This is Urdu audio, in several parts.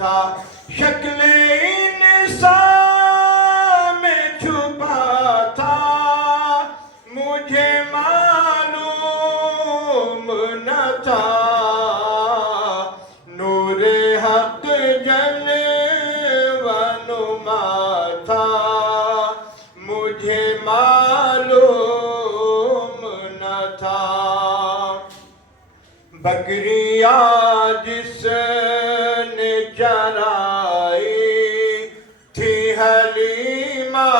تھا شکل انسان میں چھپا تھا مجھے معلوم نہ تھا نور حق جلوہ نما تھا مجھے معلوم نہ تھا بکریاں جس نے چرائی تھی حلیمہ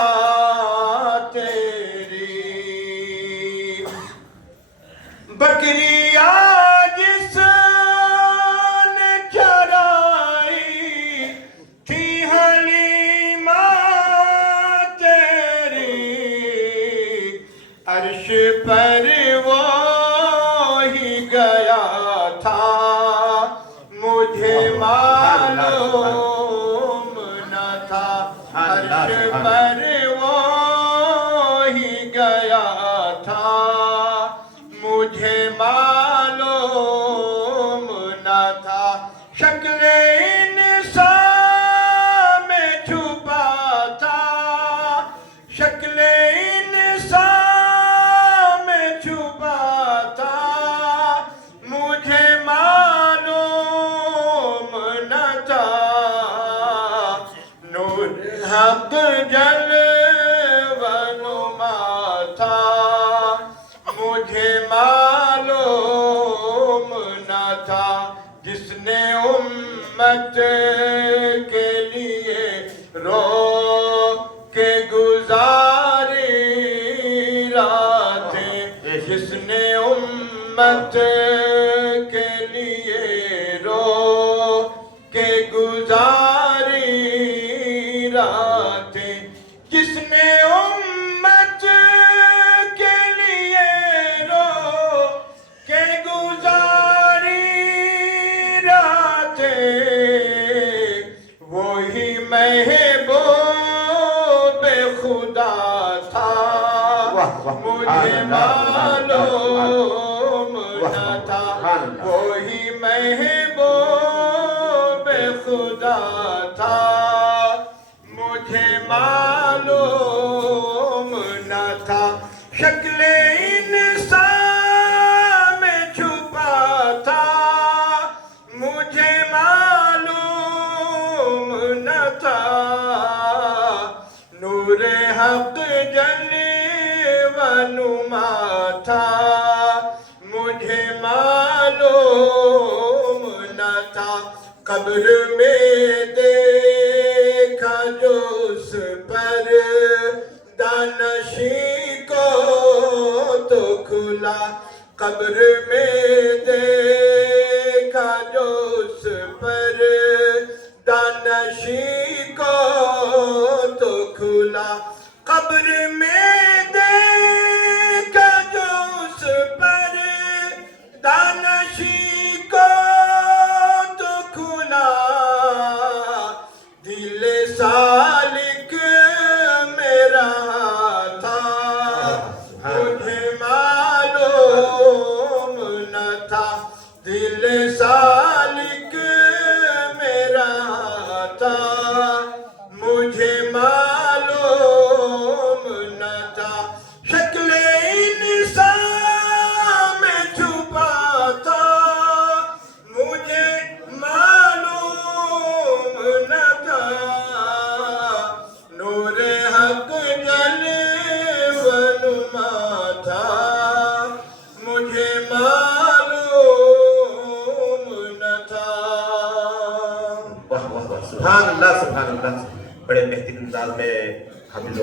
تیری بکریاں جس نے چرائی تھی حلیمہ تیری عرش پر وہی گیا تھا مجھے معلوم نہ تھا عرش پر وہی گیا تھا مجھے معلوم نہ تھا شکل انسان میں چھپا تھا شکل انسان میں چھپا تھا مجھے معلوم نہ تھا نور حق جلوہ نما تھا مجھے معلوم نہ تھا جس نے امت کے لیے رو کے گزاری راتیں جس نے امت کے لیے رو کے گزاری راتیں جس نے امت کے لیے رو کے گزاری راتیں وہی محبوب خدا تھا مجھے معلوم نہ تھا وہی محبوب خدا تھا مجھے معلوم نہ تھا شکل انسان میں چھپا تھا مجھے معلوم نہ تھا نور حق جلوہ نما تھا مجھے معلوم نہ تھا قبر میں دیکھا جو اس پر دانشی کو تو کھلا قبر میں دیکھا جو اس پر دانشی کو تو کھلا قبر میں دیکھا جو اس پر دانشی کو تو کھلا دل سالک میرا تھا مجھے معلوم نہ تھا دل سالک میرا تھا مجھے معلوم نہ تھا شکل انسان میں چھپا تھا مجھے معلوم نہ تھا نور حق جلوہ نما تھا مجھے معلوم نہ تھا واہ واہ واہ سبحان اللہ بڑے بہترین انداز میں حافظ